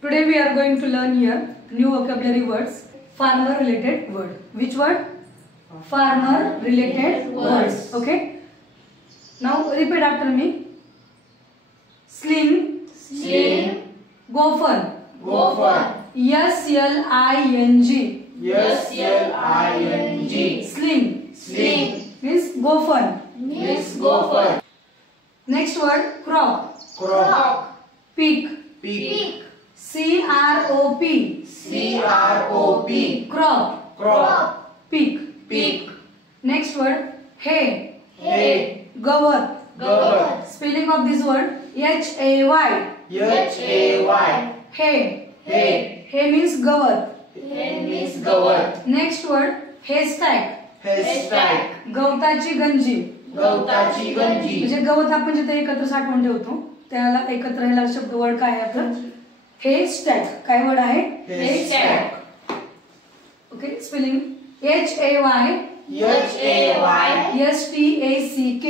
Today we are going to learn here new vocabulary words. Farmer related word. Which word? Farmer related words. Okay. Now repeat after me. Sling. Sling. Gopher. Gopher. S-L-I-N-G. S-L-I-N-G. Sling. Sling. Means gopher. Means gopher. Next word crop. Crop. Pig. Pig. C-R-O-P. C-R-O-P. Crop. Crop. Pig. Pig. Next word hay. Hay. Gower. Gower. Spelling of this word H-A-Y. H-A-Y. Hay. Hay. Hay means gower. Hay means gower. Next word haystack. Haystack. गवताची गंजी. गवताची गंजी. म्हणजे गवत आपण जिथे एकत्र साठवून ठेवतो त्याला एकत्र ह्याला शब्द वर्ड काय आहे आपलं haystack. काय वर्ड आहे Haystack. Okay spelling H-A-Y. H-A-Y. S-T-A-C-K.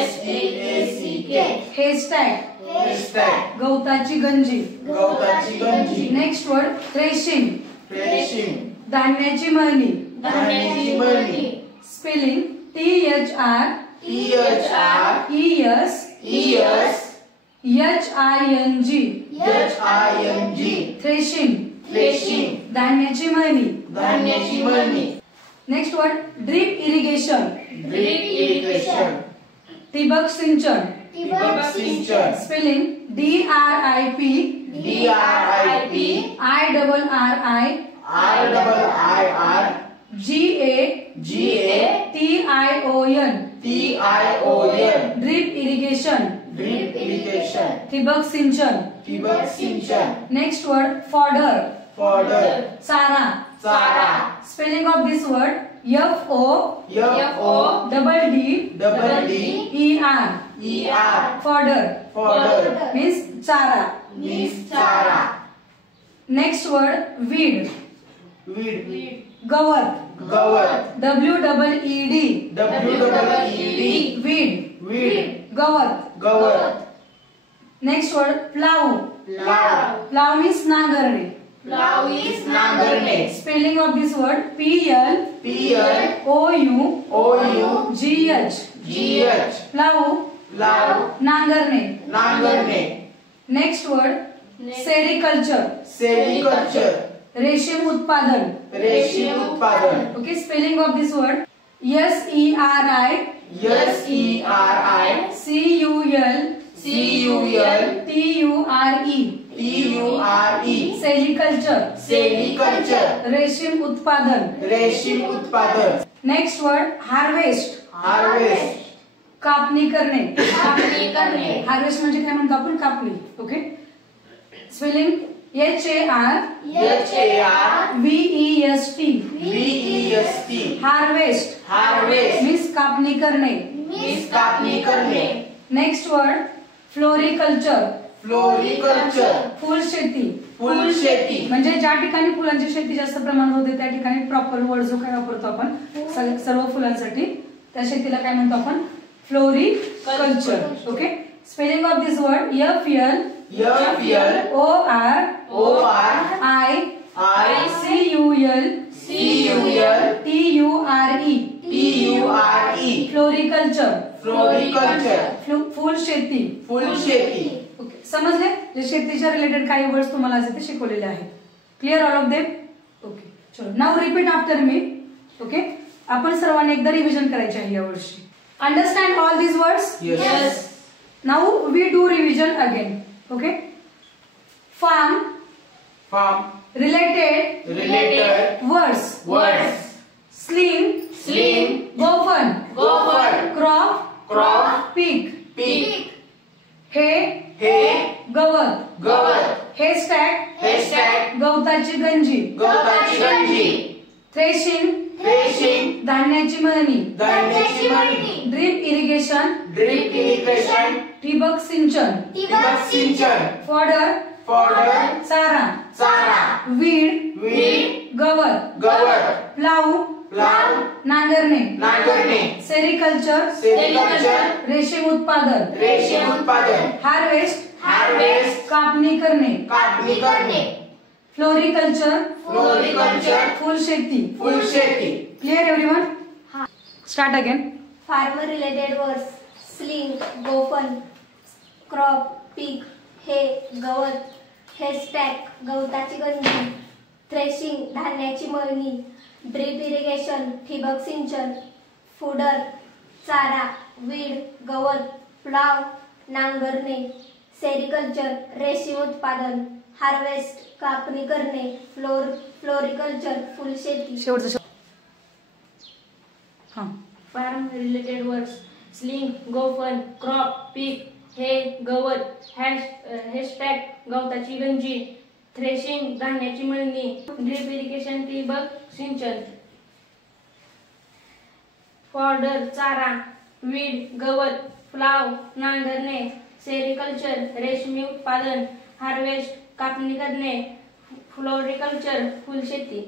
S-T-A-C-K. haystack. Haystack. गवताची गंजी. गवताची गंजी. Next word threshing. Threshing. धान्याची मळणी. धान्याची मळणी. Spelling T-H-R-E-S. E-S. H-I-N-G. H-I-N-G. Threshing. Threshing. धान्याची मळणी. धान्याची मळणी. Next word drip irrigation. Drip irrigation. ठिबक सिंचन. ठिबक सिंचन. Spelling D-R-I-P. D-R-I-P. I-R-R-I. I-R-R-I. G-A. G-A. T-I-O-N. T-I-O-N. Drip irrigation. Drip irrigation. ठिबक सिंचन. ठिबक सिंचन. Next word fodder. Fodder. चारा. चारा. Spelling of this word F-O-D-D-E-R. E-R. Fodder. Fodder. Means चारा. Means चारा. Next word weed. Weed. गवत. गवत. W-E-E-D. W-E-E-D. वीड. Weed. गवत. गवत. Next word plough. Plow. Plough means नांगरणे. Plow is नांगरणे. Spelling of this word P-L-O-U-G-H. P-L-O-U-G-H. Plough. Plow. नांगरणे. नांगरणे. Next word sericulture. Sericulture. रेशीम उत्पादन. रेशीम उत्पादन. Okay spelling of this word S-E-R-I. S-E-R-I. C-U-L. C-U-L. T-U-R-E. T-U-R-E. Sericulture. Sericulture. रेशीम उत्पादन. रेशीम उत्पादन. Next word harvest. Harvest. कापणी करणे. कापणी करणे. हार्वेस्ट म्हणजे काय म्हणतो आपण कापणी. Okay spelling H-A-R-V-E-S-T. V-E-S-T. Harvest. Harvest. Means कापणी करणे. Means कापणी करणे. Next word floriculture. Floriculture. फुल शेती. फुल शेती. म्हणजे ज्या ठिकाणी फुलांची शेती जास्त प्रमाणात होते त्या ठिकाणी प्रॉपर वर्ड जो काय वापरतो आपण सर्व फुलांसाठी त्या शेतीला काय म्हणतो आपण floriculture. Okay spelling of this word F-L-O-R-I-C-U-L-T-U-R-E. T-U-R-E. Floriculture. Floriculture. फुल शेती. फुल शेती. ओके समजले जे शेतीच्या रिलेटेड काही वर्ड्स तुम्हाला आज इथे शिकवलेले आहेत. Clear all of them. Okay चलो now repeat after me. Okay आपण सर्वांनी एकदा रिव्हिजन करायचे आहे या वर्षी. Understand all these words. Yes. Now we do revision again. Okay farm. Farm. Related. Related. Words. Words. Sling. Sling. गोफन. Gopher. Crop. Crop. Pig. Pig. Hay. Hay. गवत. गवत. हेस्टॅक. Haystack. गवताची गंजी. गवताची गंजी. थ्रेशिंग. Threshing. धान्याची मळणी. धान्याची मळणी. Drip irrigation. Drip irrigation. ठिबक सिंचन. ठिबक सिंचन. फॉडर. Fodder. चारा. चारा. वीड. Weed. गवत. गवत. प्लाव. Plow. नांगरणे. नांगरणे. सेरिकल्चर. Sericulture. रेशीम उत्पादन. रेशीम उत्पादन. हार्वेस्ट. हार्वेस्ट कापणी करणे, कापणी करणे, फ्लोरिकल्चर फ्लोरिकल्चर फुलशेती. फुलशेती. Clear everyone? Start again. Farmer related words sling, गोफन, क्रॉप, पीक, हे, गवत, हेस्टॅक, गवताची गंजी, थ्रेशिंग, धान्याची मळणी, ड्रीप इरिगेशन, ठिबक सिंचन, फुडर, चारा, वीड, गवत, प्लाव, नांगरणे, सेरिकल्चर, रेशीम उत्पादन, हार्वेस्ट, कापणी करणे, फ्लोरिकल्चर, फुलशेती. शेवटचा शब्द. हां. फार्म रिलेटेड वर्ड्स स्लिंग, गोफन, क्रॉप, पीक, हे, गवत, हेस्टॅक, गवताची गंजी, थ्रेशिंग, धान्याची मळणी, ड्रीप इरिगेशन, ठिबक सिंचन, फॉडर, चारा, वीड, गवत, प्लाव, नांगरणे, सेरिकल्चर, रेशीम उत्पादन, हार्वेस्ट, कापणी करणे, फ्लोरिकल्चर, फुलशेती.